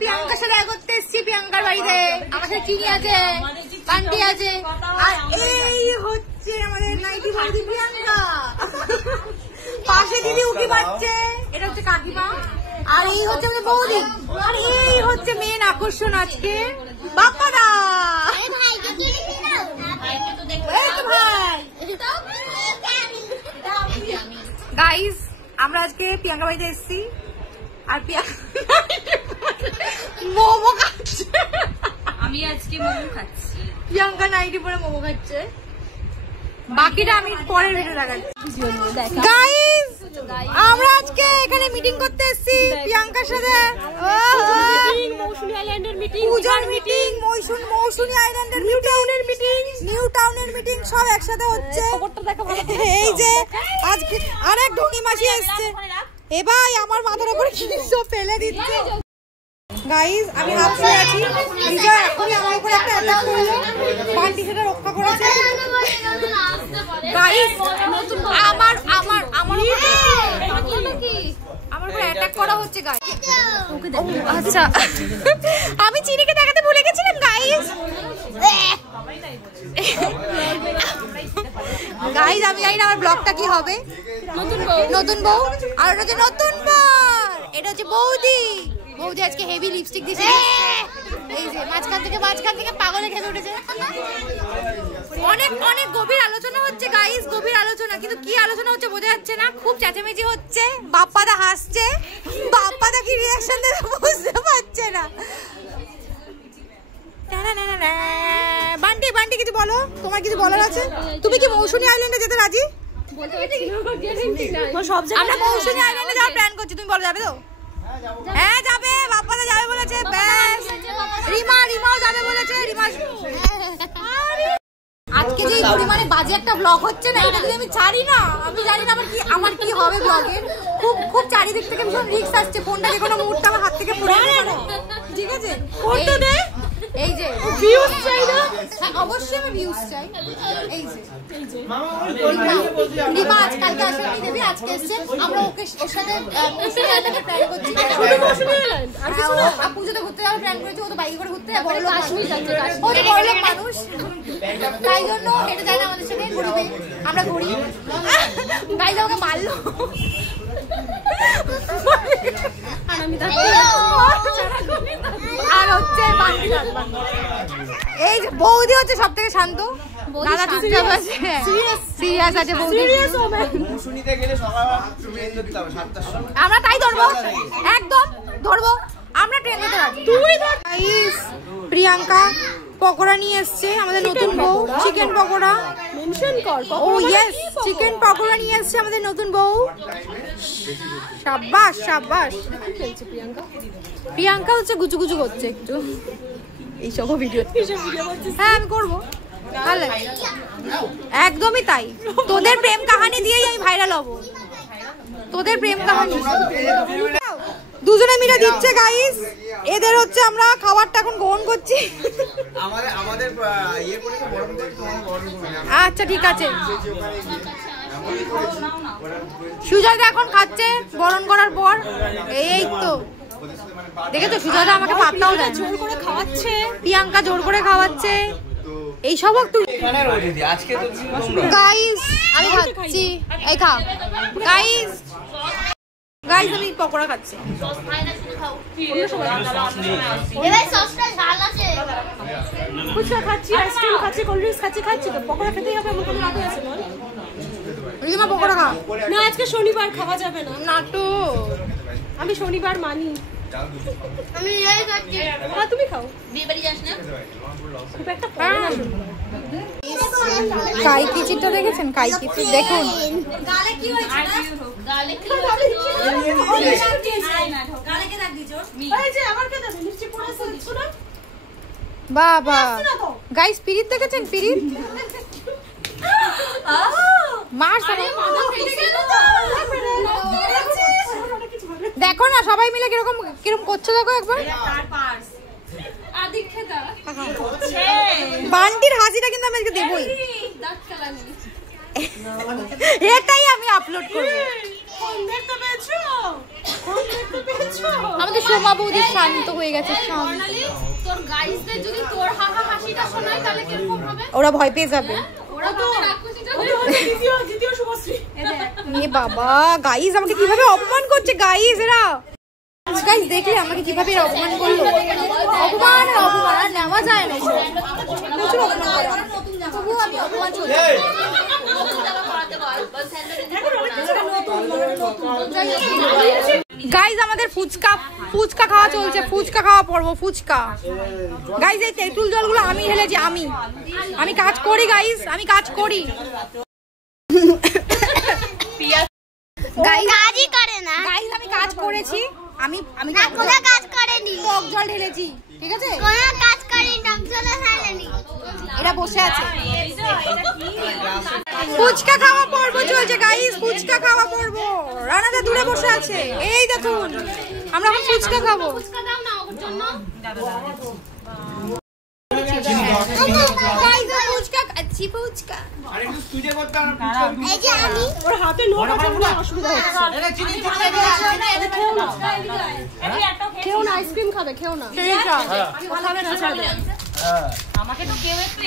প্রিয়াঙ্কার সাথে দেখা করতে এসেছি প্রিয়াঙ্কার বাড়িতে। আমার সাথে চিনি আছে, বান্টি আছে, আর এই হচ্ছে আমাদের নাইটি বৌদি প্রিয়াঙ্কা। পাশে দিদি উকি পাচ্ছে, এটা হচ্ছে কাকিমা, আর এই হচ্ছে আমাদের বৌদি, আর এই হচ্ছে মেন আকর্ষণ আজকে বাপ্পাদা। গাইস আমরা আজকে প্রিয়াঙ্কা বাড়িতে এসেছি, আর মোমো খাচ্ছে। আমি আজকে মোমো খাচ্ছি। প্রিয়াঙ্কা নাইটি পরে মোমো খাচ্ছে, বাকিটা আমি পরের ভিডিও দেখাচ্ছি। গাইস আমরা আজকে এখানে মিটিং করতে এসেছি প্রিয়াঙ্কার সাথে। মৌসুমী আইল্যান্ডের মিটিং, পূজার মিটিং, মৌসুমী আইল্যান্ডের নিউ টাউনের মিটিং সব একসাথে হচ্ছে। এই যে আজকে আরেক ঢঙ্গি মাসি এসছে। এ ভাই আমার মাথার উপরে কি সব ফেলে দিচ্ছে। গাইস আমি হাফসে আছি, বিজয় এখনই আমার উপরে একটা অ্যাটাক করলো, বান্টি সেটা রক্ষা করেছে। গাইস আমার উপরে অ্যাটাক করা হচ্ছে গাইস। আচ্ছা আমি চিনিকে দেখাতে ভুলে গেছিলাম গাইস। গাইস আমি জানি না আমার ব্লগটা কি হবে। নতুন বউ, আর এটা হচ্ছে নতুন বর, এটা হচ্ছে বৌদি। বৌদি আজকে হেভি লিপস্টিক দিয়েছে, এই যে মাঝখান থেকে পাগলে খেতে উঠেছে। অনেক গভীর আলোচনা হচ্ছে গাইস, গভীর আলোচনা, কিন্তু কি আলোচনা হচ্ছে বোঝা যাচ্ছে না। খুব চেঁচামেচি হচ্ছে, বাপ্পাদা হাসছে, বাপ্পাদা কি রিয়াকশন দেবে বুঝতে পারছে না। বান্টি কিছু বলো, তোমার কিছু বলার আছে? তুমি কি মৌসুমী আইল্যান্ডে যেতে রাজি? আমরা মৌসুমী আইল্যান্ডে যাওয়ার প্ল্যান করছি, তুমি বলো যাবে তো? হ্যাঁ যাবে, বাপ্পাদা যাবে বলেছে, ব্যাস। রিমাও যাবে বলেছে। আজকে যে পরিমাণে বাজে একটা ব্লগ হচ্ছে না, এটা যদি আমি ছাড়ি না, আমি জানি না আমার কি হবে ব্লগে। খুব চারিদিক থেকে ভীষণ রিস্ক আসছে, ফোনটা যে কোনো মুহূর্তে আমার হাত থেকে পড়ে যাবে। ঠিক আছে, করতে দে। এই যে ভিউজ চাই না? হ্যাঁ অবশ্যই আমি ভিউজ চাই। এই যে রিমা আজকালকে আসেনি, দেবী আজকে এসছে। আমরা ওর সাথে মৌসুমী আইল্যান্ডে প্ল্যান করছি। পুজোতে ঘুরতে যাওয়ার প্ল্যান করেছি, ও তো বাইকে করে ঘুরতে যাবে, বড়লোক মানুষ, তাই জন্য হেঁটে যায় না আমাদের সাথে, ঘুরবে। আমরা ঘুরি। গাইজ আমাকে মারলো, আর হচ্ছে এই যে বৌদি হচ্ছে সব থেকে শান্ত, দাদা চুপচাপ আছে, সিরিয়াস আছে বৌদি। আমরা তাই ধরবো, একদম ধরবো, আমরা ট্রেন ধরতে রাজি। প্রিয়াঙ্কা পকোড়া নিয়ে এসছে, আমাদের নতুন বউ, চিকেন পকোড়া। ও ইয়েস, চিকেন পকোড়া নিয়ে এসছে আমাদের নতুন বউ। সাব্বাস সাব্বাস। প্রিয়াঙ্কা হচ্ছে গুচু করছে একটু এইসব ভিডিও। হ্যাঁ আমি করবো, ভালো একদমই তাই। তোদের প্রেম কাহানি দিয়েই আমি ভাইরাল হব, তোদের প্রেম কাহানি দুজনে মিলে দিচ্ছে গাইস। এদের হচ্ছে আমরা খাবারটা এখন গ্রহণ করছি। আচ্ছা ঠিক আছে, সুজয়দা এখন খাচ্ছে বরণ করার পর। এই তো দেখেছো, সুজয়দা আমাকে পাত্তাও দেয়, জোর করে খাওয়াচ্ছে, প্রিয়াঙ্কা জোর করে খাওয়াচ্ছে। এই সব গাইস আমি খাচ্ছি, এই খা গাইস। গাইস আমি পকোড়া খাচ্ছি। ফুচকা খাচ্ছি, আইসক্রিম খাচ্ছি, কোল্ড ড্রিঙ্কস খাচ্ছি, তো পকোড়া খেতেই হবে এমন কোনো রাতে আছে না? রিমা পকোড়া খা না, আজকে শনিবার খাওয়া যাবে না। নাটু আমি শনিবার মানি। আমি এই খাচ্ছি। হ্যাঁ তুমি খাও, বিয়ে বাড়ি যাস না? খুব একটা পড়ে না। কাই কিচিটা দেখেছেন? কাই কিচি দেখুন, গালে কি হয়েছে না? গালে কি হয়েছে? গালে কে দাগ দিছো? এই যে আমার কে দাগ নিচে পড়েছে, দেখছো না? বাবা গাইস পিরিত দেখেছেন? পিরিত মার সবাই দেখো না, সবাই মিলে কিরকম করছে দেখো একবার। বান্টির হাসিটা কিন্তু আমি আজকে দেবই, এটাই আমি আপলোড করবো। আমাদের সোমা বৌদি শান্ত হয়ে গেছে। তোর গাইসদের যদি তোর হাহা হাসিটা শোনায় তাহলে কিরকম হবে? ওরা ভয় পেয়ে যাবে। ওরা তো রাক্ষসী দ্বিতীয় শুভশ্রী। এ বাবা, গাইস আমাকে কিভাবে অপমান করছে গাইস এরা। গাইস দেখলে আমাকে কিভাবে অপমান করলো। অপমান আর নেওয়া যায় না। প্রচুর অপমান করে। তবুও আমি অপমান করছি। গাইস আমাদের ফুচকা খাওয়া চলছে। ফুচকা খাওয়া পর্ব। ফুচকা গাইস, এই তেঁতুল জলগুলো আমি ঢেলেছি। আমি কাজ করি গাইস, আমি কাজ করি। কাজই করে না গাইস আমি কাজ করেছি। আমি না কোনো কাজ করেনি, টক জল ঢেলেছি, ঠিক আছে? কোনো কাজ করেনি, টক জল ঢালেনি। এরা বসে আছে। ফুচকা খাওয়া পর্ব চলছে গাইস, ফুচকা খাওয়া পর্ব। রানাদা দূরে বসে আছে। এই দেখুন আমরা এখন ফুচকা খাবো। ফুচকা দাও না ওর জন্য। গাইস ফুচকা খাচ্ছি, ফুচকা। এই যে আমি ওর হাতে নোট আছে বলে অসুবিধা হচ্ছে। খেও না, আইসক্রিম খাবে, খেও না। আমাকে তো কেউ একটু